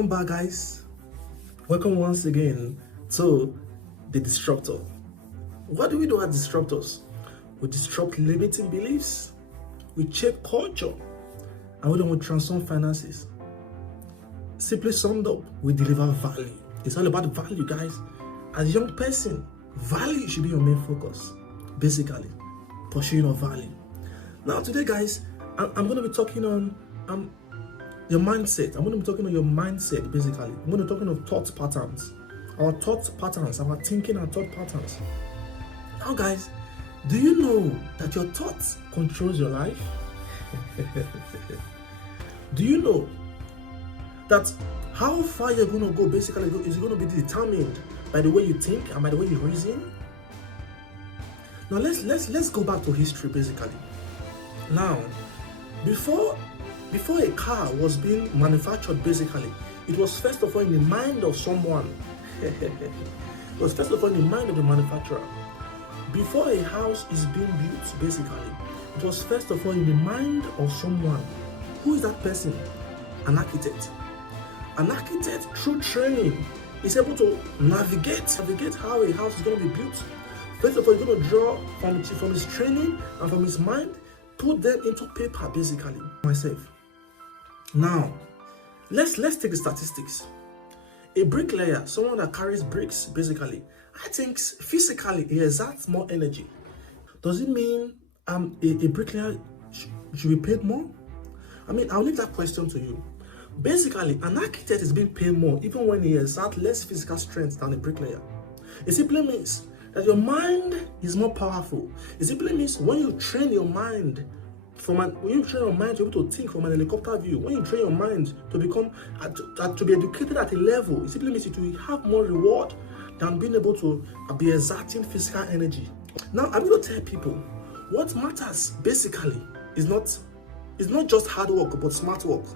Welcome back, guys. Welcome once again to the Disruptor. What do we do as disruptors? We disrupt limiting beliefs, we shape culture, and we don't transform finances. Simply summed up, we deliver value. It's all about value, guys. As a young person, value should be your main focus. Basically, pursuing of value. Now, today, guys, I'm going to be talking on your mindset. I'm going to be talking on your mindset, basically. I'm going to be talking on thought patterns. Our thought patterns, our thinking and thought patterns. Now, guys, do you know that your thoughts controls your life? Do you know that how far you're going to go, basically, is going to be determined by the way you think and by the way you reason? Now, let's go back to history, basically. Now, before a car was being manufactured, basically, it was first of all in the mind of someone. It was first of all in the mind of the manufacturer. Before a house is being built, basically, it was first of all in the mind of someone. Who is that person? An architect. An architect, through training, is able to navigate how a house is going to be built. First of all, he's going to draw from his training and from his mind, put them into paper, basically. Myself. Now, let's take the statistics. A bricklayer, someone that carries bricks, basically, I think physically he exerts more energy. Does it mean a bricklayer should be paid more? I mean, I'll leave that question to you. Basically, an architect is being paid more even when he exerts less physical strength than a bricklayer. It simply means that your mind is more powerful. It simply means when you train your mind to be able to think from an helicopter view, when you train your mind to become to be educated at a level, it simply means you will have more reward than being able to be exerting physical energy. Now, I'm going to tell people what matters basically is not just hard work, but smart work.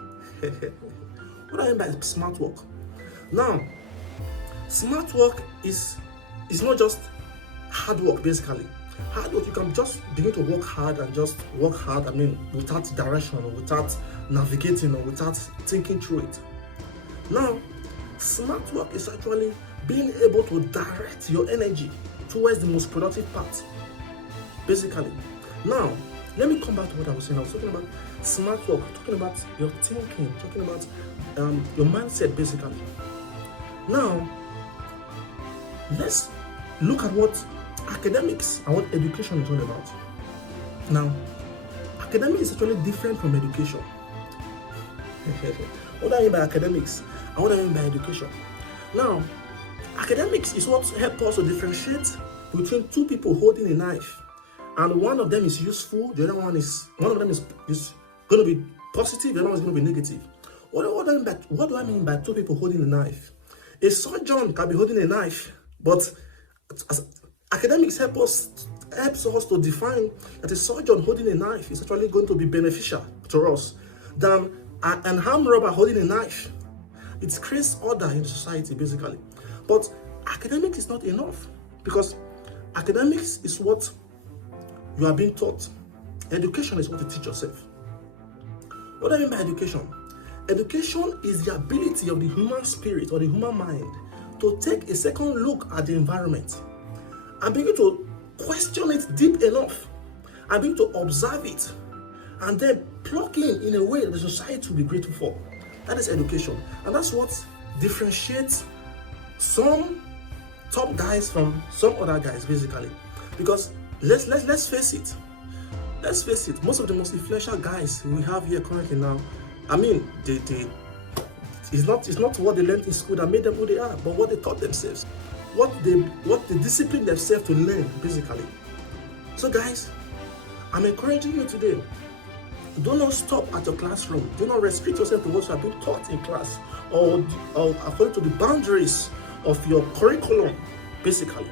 What do I mean by smart work? Now, smart work is not just hard work, basically. Hard work, you can just begin to work hard and just work hard, without direction or without navigating or without thinking through it. Now, smart work is actually being able to direct your energy towards the most productive part, basically. Now, let me come back to what I was saying. I was talking about smart work, talking about your thinking, talking about your mindset, basically. Now, let's look at what academics and what education is all about. Now, academics is actually different from education. What do I mean by academics and what do I mean by education? Now, academics is what helps us to differentiate between two people holding a knife, and one of them is useful, one of them is going to be positive, the other one is going to be negative. What do I mean by two people holding a knife? A surgeon can be holding a knife, but academics helps us to define that a surgeon holding a knife is actually going to be beneficial to us than an armed robber holding a knife. It creates order in society, basically. But academics is not enough, because academics is what you are being taught. Education is what you teach yourself. What do I mean by education? Education is the ability of the human spirit or the human mind to take a second look at the environment and begin to question it deep enough and begin to observe it and then plug in a way that the society will be grateful for. That is education. And that's what differentiates some top guys from some other guys, basically. Because let's face it. Let's face it. Most of the most influential guys we have here currently now, it's not what they learned in school that made them who they are, but what they taught themselves. What they disciplined themselves to learn, basically. So guys, I'm encouraging you today. Do not stop at your classroom. Do not restrict yourself to what you have been taught in class or according to the boundaries of your curriculum, basically.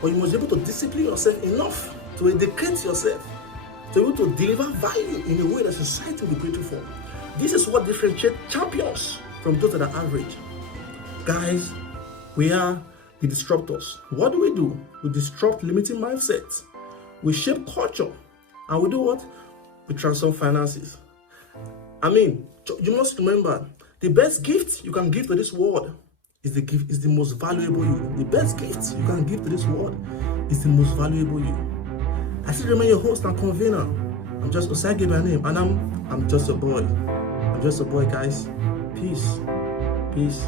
But you must be able to discipline yourself enough to educate yourself, to be able to deliver value in a way that society will be grateful for. This is what differentiates champions from those that are average. Guys, we are the disruptors. What do? We disrupt limiting mindsets. We shape culture. And we do what? We transform finances. You must remember The best gift you can give to this world is the most valuable you. The best gift you can give to this world is the most valuable you. I still remain your host and convener. I'm just Osage by name, and I'm just a boy. I'm just a boy, guys. Peace. Peace.